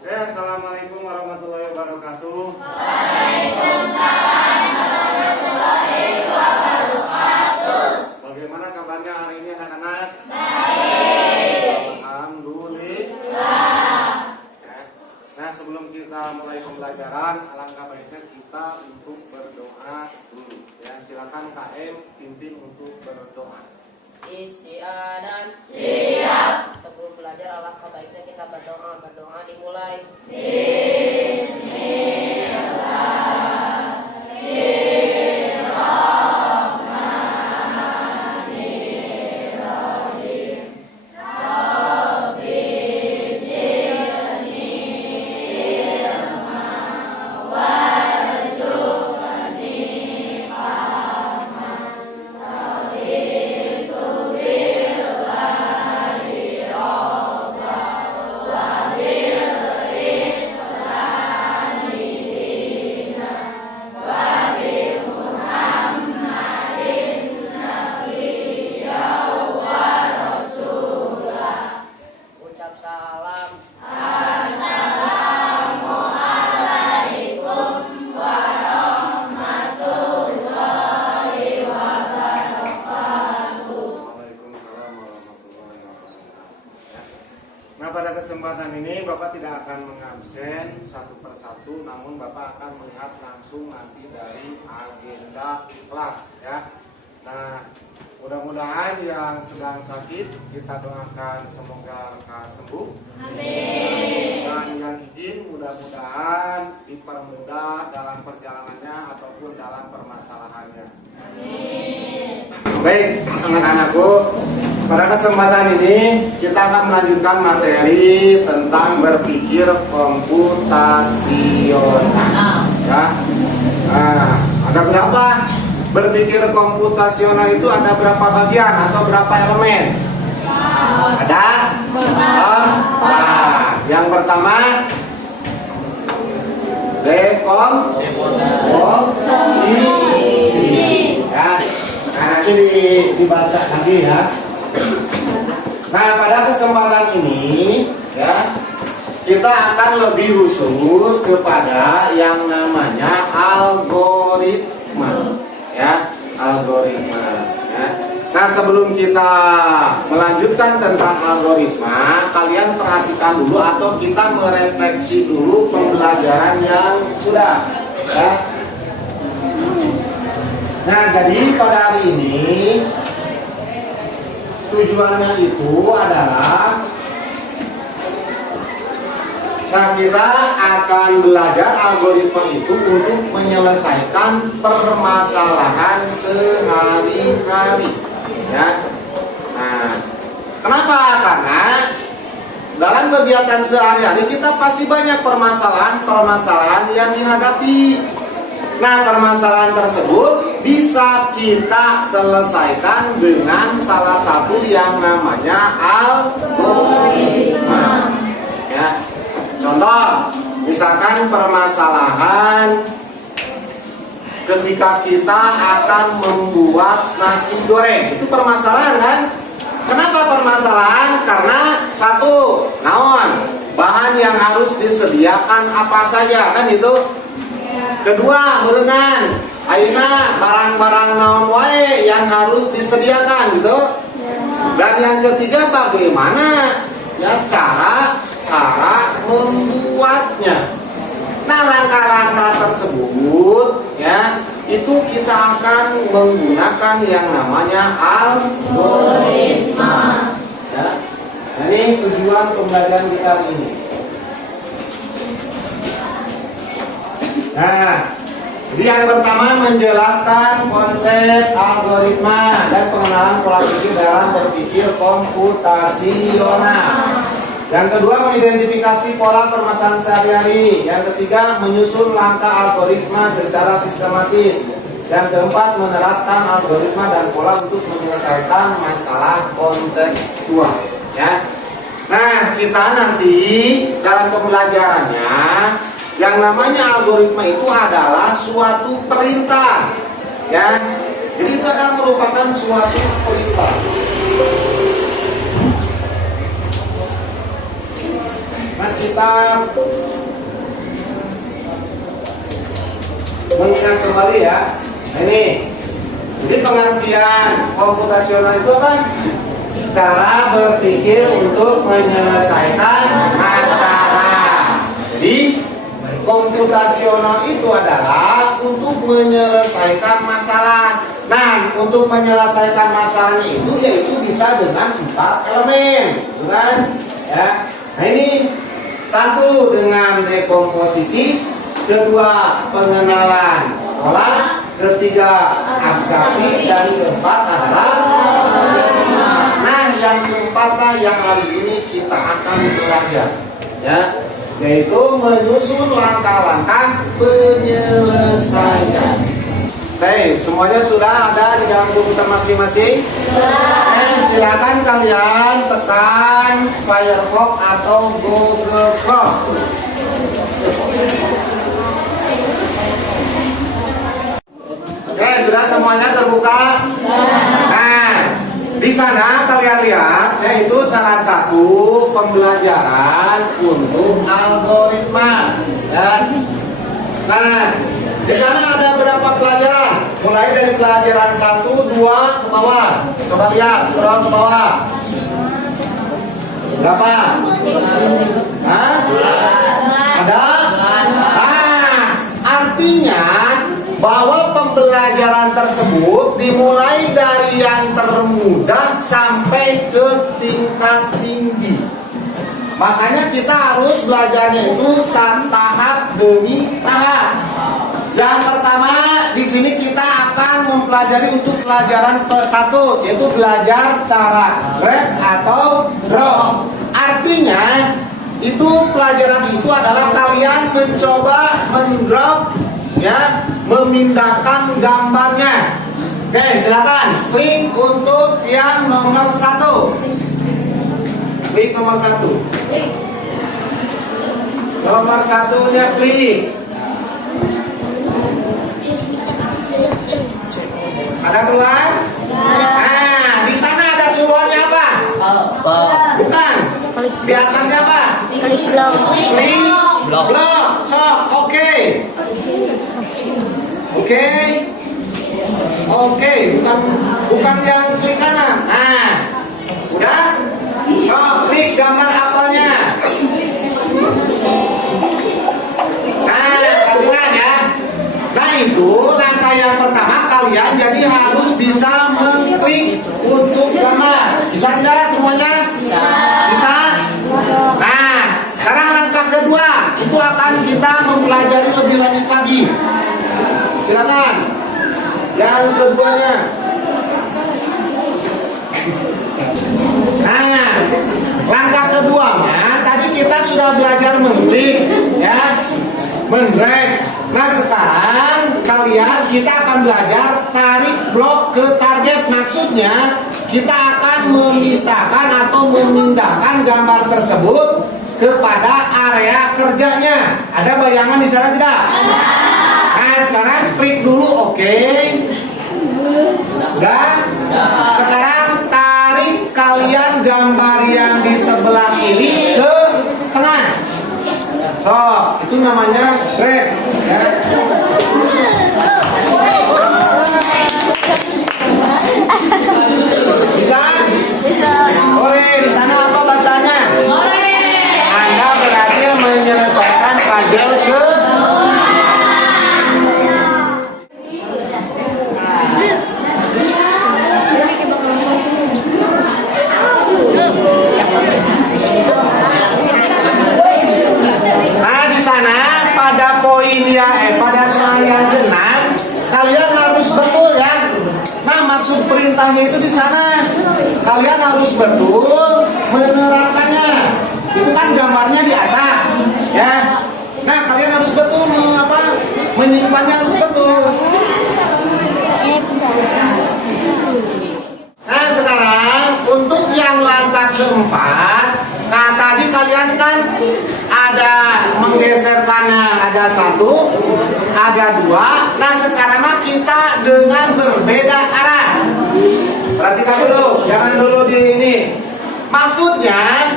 Assalamualaikum warahmatullahi wabarakatuh. Waalaikumsalam warahmatullahi wabarakatuh. Bagaimana kabarnya hari ini anak-anak? Baik. Alhamdulillah. Ya. Nah, sebelum kita mulai pembelajaran, alangkah baiknya kita untuk berdoa dulu. Ya, silakan KM pimpin untuk berdoa. Istiadan. Siap. Sebelum belajar alangkah baiknya kita berdoa. Berdoa dimulai. Ucap salam. Waalaikumsalam warahmatullahi wabarakatuh. Ya. Nah, pada kesempatan ini Bapak tidak akan mengabsen satu persatu, namun Bapak akan melihat langsung nanti dari agenda kelas, ya. Nah, mudah-mudahan yang sedang sakit kita doakan semoga lekas sembuh. Amin. Dan yang izin mudah-mudahan dipermudah dalam perjalanannya ataupun dalam permasalahannya. Amin. Baik, anak-anakku, pada kesempatan ini kita akan melanjutkan materi tentang berpikir komputasional. Ya. Nah, ada berapa? Berpikir komputasional itu ada berapa bagian atau berapa elemen? Ada empat. Yang pertama, dekomposisi. Ya. Nah, nanti dibaca lagi ya. Nah, pada kesempatan ini ya, kita akan lebih khusus kepada yang namanya algoritma. Ya, algoritma. Ya. Nah, sebelum kita melanjutkan tentang algoritma, kalian perhatikan dulu atau kita merefleksi dulu pembelajaran yang sudah. Ya. Nah, jadi pada hari ini tujuannya itu adalah, nah, kita akan belajar algoritma itu untuk menyelesaikan permasalahan sehari-hari. Ya. Nah, kenapa? Karena dalam kegiatan sehari-hari kita pasti banyak permasalahan yang dihadapi. Nah, permasalahan tersebut bisa kita selesaikan dengan salah satu yang namanya algoritma. Ya. Contoh, misalkan permasalahan ketika kita akan membuat nasi goreng, itu permasalahan kan? Kenapa permasalahan? Karena satu, naon, bahan yang harus disediakan apa saja kan itu. Kedua, berenang, ayeuna barang-barang naon wae yang harus disediakan gitu. Dan yang ketiga, bagaimana ya cara membuatnya. Nah, langkah-langkah tersebut ya, itu kita akan menggunakan yang namanya algoritma. Ya. Nah, ini tujuan pembelajaran kita ini. Nah, jadi yang pertama menjelaskan konsep algoritma dan pengenalan pola pikir dalam berpikir komputasional. Yang kedua, mengidentifikasi pola permasalahan sehari-hari. Yang ketiga, menyusun langkah algoritma secara sistematis. Yang keempat, menerapkan algoritma dan pola untuk menyelesaikan masalah kontekstual. Ya. Nah, kita nanti dalam pembelajarannya, yang namanya algoritma itu adalah suatu perintah, ya. Jadi itu adalah merupakan suatu perintah. Nah, kita mengingat kembali ya. Ini, jadi pengertian komputasional itu apa? Cara berpikir untuk menyelesaikan masalah. Jadi komputasional itu adalah untuk menyelesaikan masalah. Nah, untuk menyelesaikan masalahnya itu yaitu bisa dengan 4 elemen, bukan? Ya. Nah ini, satu dengan dekomposisi, kedua pengenalan pola, ketiga abstraksi, dan keempat adalah nah yang keempat yang hari ini kita akan belajar, ya, yaitu menyusun langkah-langkah penyelesaian. Oke, semuanya sudah ada di dalam komputer masing-masing? Silakan kalian tekan Firefox atau Google Chrome. Oke, sudah semuanya terbuka? Nah, di sana kalian lihat, yaitu salah satu pembelajaran untuk algoritma. Ya. Nah, di sana ada berapa pelajaran? Mulai dari pelajaran 1, 2 ke bawah. Coba lihat, scroll ke bawah. Berapa? Hah? Ada? Ah, artinya bahwa pembelajaran tersebut dimulai dari yang termudah sampai ke tingkat tinggi. Makanya kita harus belajarnya itu tahap demi tahap. Yang pertama, di sini kita akan mempelajari untuk pelajaran satu, yaitu belajar cara drag atau drop. Artinya, itu pelajaran itu adalah kalian mencoba mendrop, ya, memindahkan gambarnya. Oke, silakan klik untuk yang nomor 1. Klik nomor 1. Nomor 1-nya klik. Ada keluar? Nah, di sana ada suruhannya apa? Bukan. Di atasnya apa? Klik blok. Klik blok. So, oke. Oke, bukan yang klik kanan. Nah, udah? So, klik gambar apelnya. Nah, perhatikan ya. Nah, itu langkah yang pertama, kalian jadi harus bisa mengklik untuk gambar. Bisa tidak semuanya? Bisa? Nah, sekarang langkah kedua, itu akan kita mempelajari lebih lanjut lagi. Silakan. Yang keduanya. Nah, langkah kedua, tadi kita sudah belajar mengklik, ya, mendrag. Nah, sekarang kita akan belajar tarik blok ke target. Maksudnya, kita akan memisahkan atau memindahkan gambar tersebut kepada area kerjanya. Ada bayangan di sana tidak? Nah, sekarang klik dulu, oke. Udah? Sekarang tarik kalian gambar yang di sebelah kiri ke tengah. So, itu namanya drag, ya. Bisa? Ore, di sana apa bacanya? Anda berhasil menyelesaikan puzzle ke pada soal yang ke-6 kalian harus betul ya. Nah, maksud perintahnya itu di sana. Kalian harus betul menerapkannya. Itu kan gambarnya diacak, ya. Nah, kalian harus betul menyimpannya harus betul. Nah, sekarang untuk yang langkah keempat, tadi kalian kan ada menggeserkannya, ada 1, ada 2. Nah, sekarang kita dengan berbeda arah. Perhatikan dulu, jangan dulu di ini. Maksudnya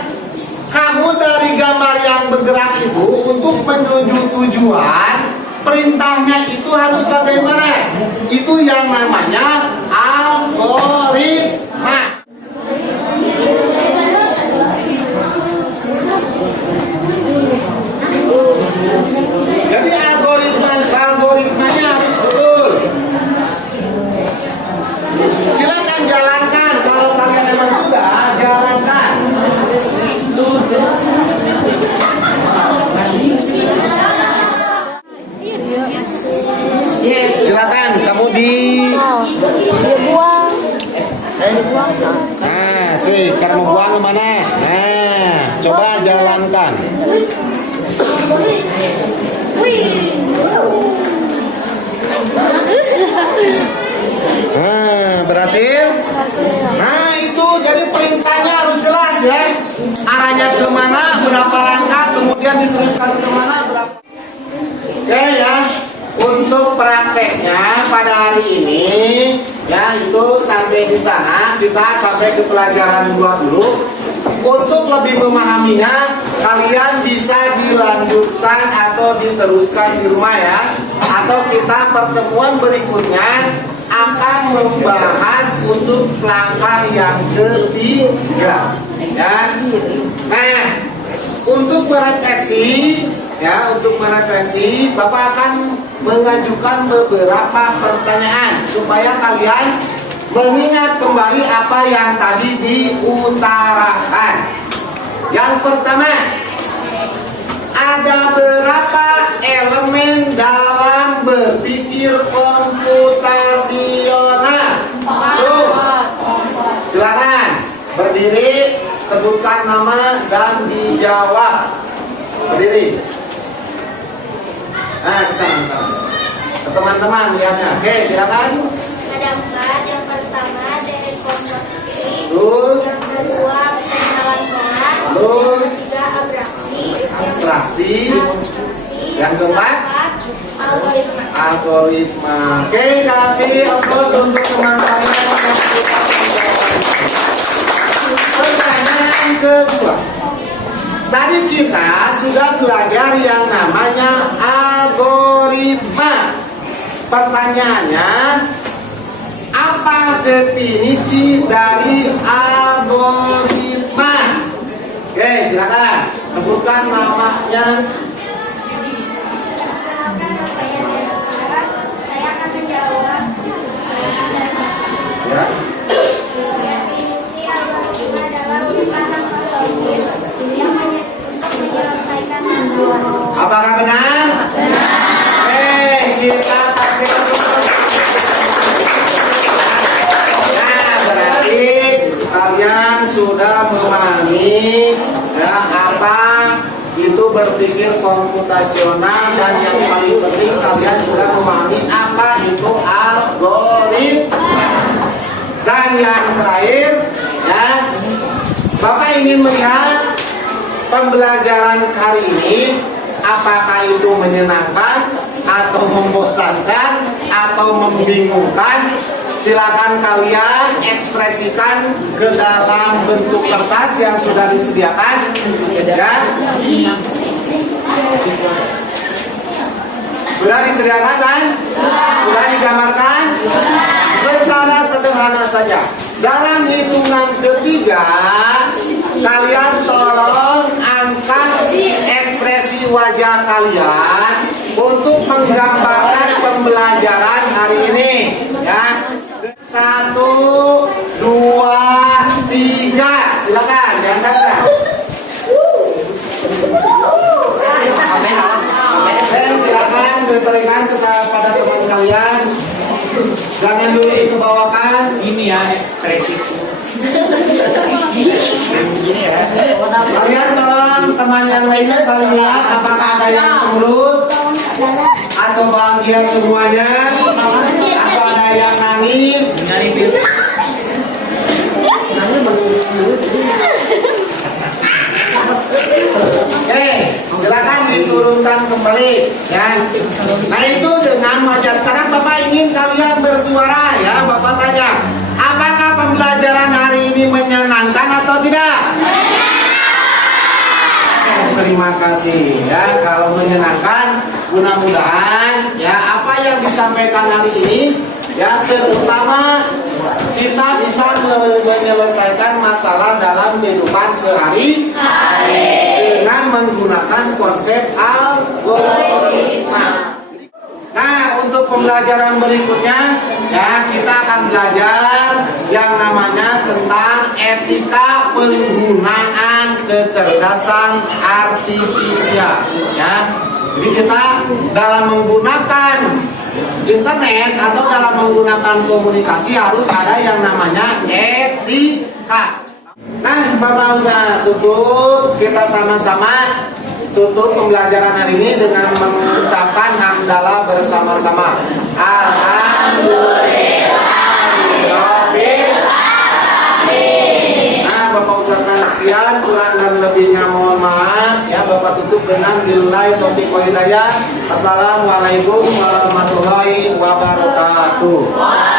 kamu dari gambar yang bergerak itu untuk menuju tujuan, perintahnya itu harus bagaimana? Itu yang namanya algoritma. Jadi algoritmanya harus betul. Silakan jalankan, kalau kalian memang sudah jalankan. Silakan kamu Dibuang. Nah, cara membuang kemana? Nah, coba jalankan. Berhasil? Nah, itu jadi perintahnya harus jelas ya. Arahnya kemana, berapa langkah, kemudian diteruskan kemana, berapa. Oke ya. Untuk prakteknya pada hari ini ya itu sampai di sana, kita sampai ke pelajaran 2 dulu. Untuk lebih memahaminya, kalian bisa dilanjutkan atau diteruskan di rumah ya. Atau kita pertemuan berikutnya akan membahas untuk langkah yang ketiga ya. Nah, untuk merefleksi ya, Bapak akan mengajukan beberapa pertanyaan supaya kalian mengingat kembali apa yang tadi diutarakan. Yang pertama, ada berapa elemen dalam berpikir komputasional? Silakan berdiri, sebutkan nama dan dijawab. Berdiri. Nah, kesana. Teman-teman lihatnya. Oke, silakan. Ada 4. Yang pertama dari komposisi. Betul. Yang kedua pengenalan kelas. Betul. Yang ketiga Abstraksi. Yang keempat algoritma. Algoritma. Oke, kasih aplaus untuk teman kalian. Pertanyaan kedua. Tadi kita sudah belajar yang namanya algoritma. Pertanyaannya, apa definisi dari algoritma? Oke, silakan sebutkan namanya. Saya akan menjawab. Ya. Definisi algoritma adalah merupakan logis yang untuk menyelesaikan masalah. Apakah benar? Benar. Kita kasih. Nah, berarti kalian sudah memahami ya apa itu berpikir komputasional, dan yang paling penting kalian sudah memahami apa itu algoritma. Dan yang terakhir ya, Bapak ingin melihat pembelajaran hari ini apakah itu menyenangkan atau membosankan atau membingungkan. Silakan kalian ekspresikan ke dalam bentuk kertas yang sudah disediakan ya. Sudah disediakan kan? Sudah digambarkan? Secara sederhana saja. Dalam hitungan ketiga, kalian tolong angkat ekspresi wajah kalian untuk menggambarkan pembelajaran hari ini ya. 1, 2, 3. Silakan diangkat ya. Silakan diberikan kepada teman kalian. Jangan dulu dikebawakan. Ini ya ekspresi. Kalian tolong teman yang lainnya saling lihat apakah ada yang cemberut atau bahagia semuanya, atau ada yang nangis. Silakan diturunkan kembali ya. Nah, itu dengan wajah. Sekarang Bapak ingin kalian bersuara ya. Bapak tanya, apakah pembelajaran hari ini menyenangkan atau tidak? terima kasih ya. Kalau menyenangkan, mudah-mudahan ya apa yang disampaikan hari ini ya, terutama kita bisa menyelesaikan masalah dalam kehidupan sehari-hari dengan menggunakan konsep algoritma. Nah, untuk pembelajaran berikutnya ya, kita akan belajar yang namanya tentang etika penggunaan kecerdasan artifisial ya. Jadi kita dalam menggunakan internet atau dalam menggunakan komunikasi harus ada yang namanya etika. Nah, Bapak udah tutup, kita sama-sama tutup pembelajaran hari ini dengan mengucapkan hamdalah bersama-sama. Alhamdulillahirabbil alamin. Nah, Bapak ucapkan sekian, kurang dan lebihnya mohon maaf ya. Bapak tutup dengan billahi taufiq wal hidayah. Assalamualaikum warahmatullahi wabarakatuh.